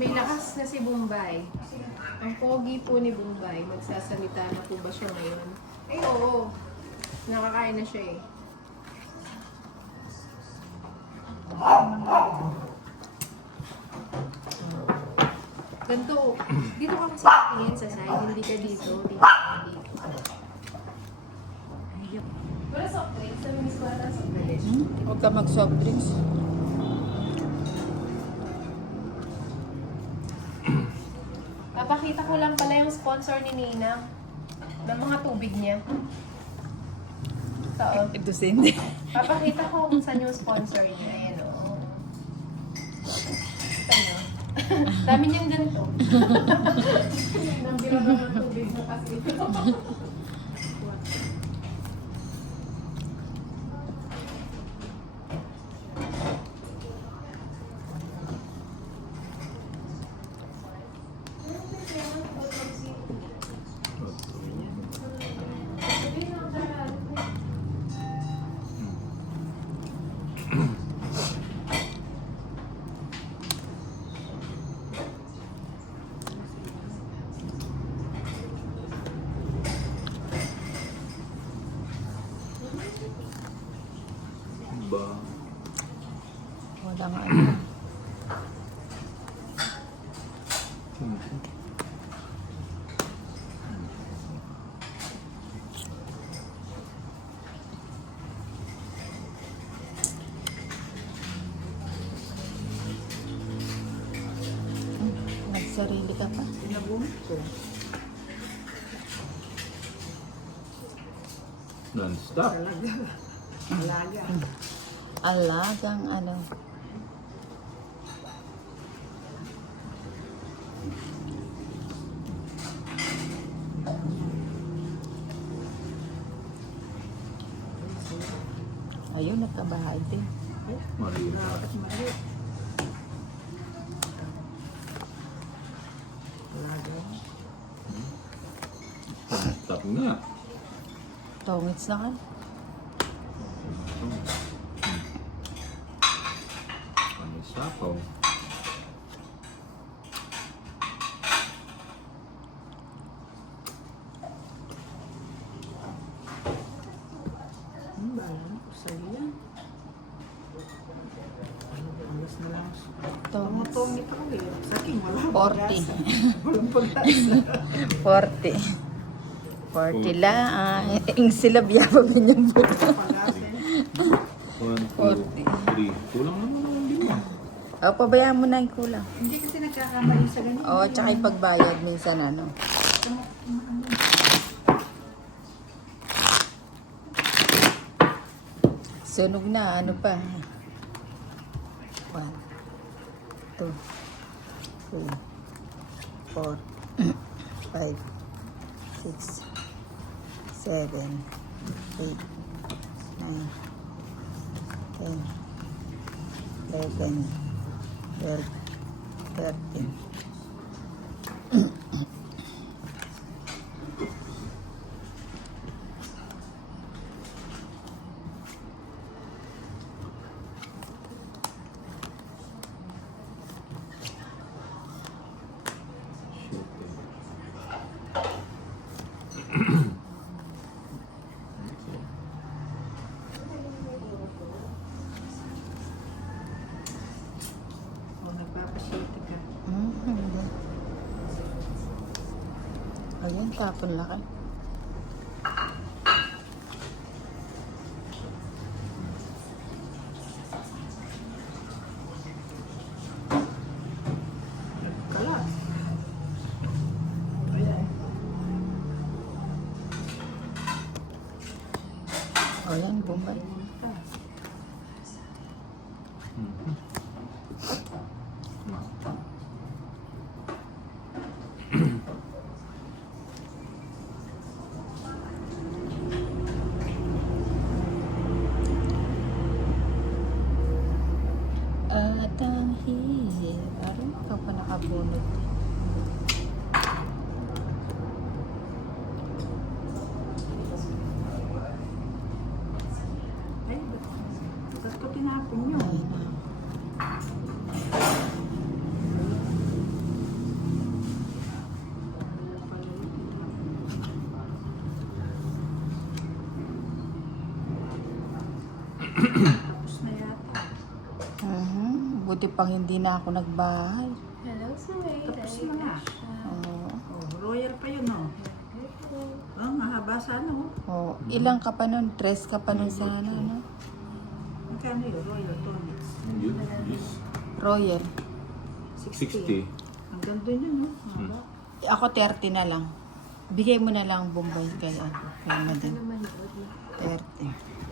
May lakas na si Bombay. Ang pogi po ni Bombay. Magsasalita na po ba siya ngayon? Ay, oo. Nakakain na siya eh. Ganito. Dito ka kasi tingin sa side. Hindi ka dito. Dito ka dito. Wala soft drinks. Sabi ni Squata soft drinks. Huwag ka mag-soft drinks. Papakita ko lang pala yung sponsor ni Nina ng mga tubig niya. Saan? Ito hindi. Papakita ko kung saan yung sponsor niya. Ayan o. Kita niyo? Dami niyang ganito. Nang bilabang ng tubig mo kasi. Ba? Wala nga ano. Nagsarili ka pa. Non-stop. Alagang ano. Ayun, nagkabahay din. Marina. Non-stop nga. Tongits na ka. Ano sapaw? Tongits. 40. Walang pagtaas. 40. 40 lang. Yung silab yaba yung buto. 1, 2, 3. Kulang naman ang 5. O, pabayaan mo na yung kulang. Hindi kasi nagkakamali sa ganyan. O, tsaka yung pagbayad minsan ano. Sunog na, ano pa. 1, 2, 3, 4, 5, 6, 7, 8, 9, 10, 11, 12, 13. Nagpapasita ka. Ayun, tapon laki. Kalas. Ayan. O yan, Bombay. At ang hihil. Parang ikaw pa nakabunod. Ay, ba't ko tinapon yun? Ayun na. Tapos na yata. Buti pang hindi na ako nagbahay. Hello, Suway. Tapos na nga. Oo. Oh, royal pa yun, oh. Oh, mahaba sana, oh. Oh, ilang ka pa nun? 3 ka pa nun sa ano? Magkano yun? Royal tonics. Yun, yes. Royal. 60. Ang ganda yun, oh. Mahaba. Ako 30 na lang. Bigay mo na lang Bombay kay ano, kay Madam. Ano man yun? 30.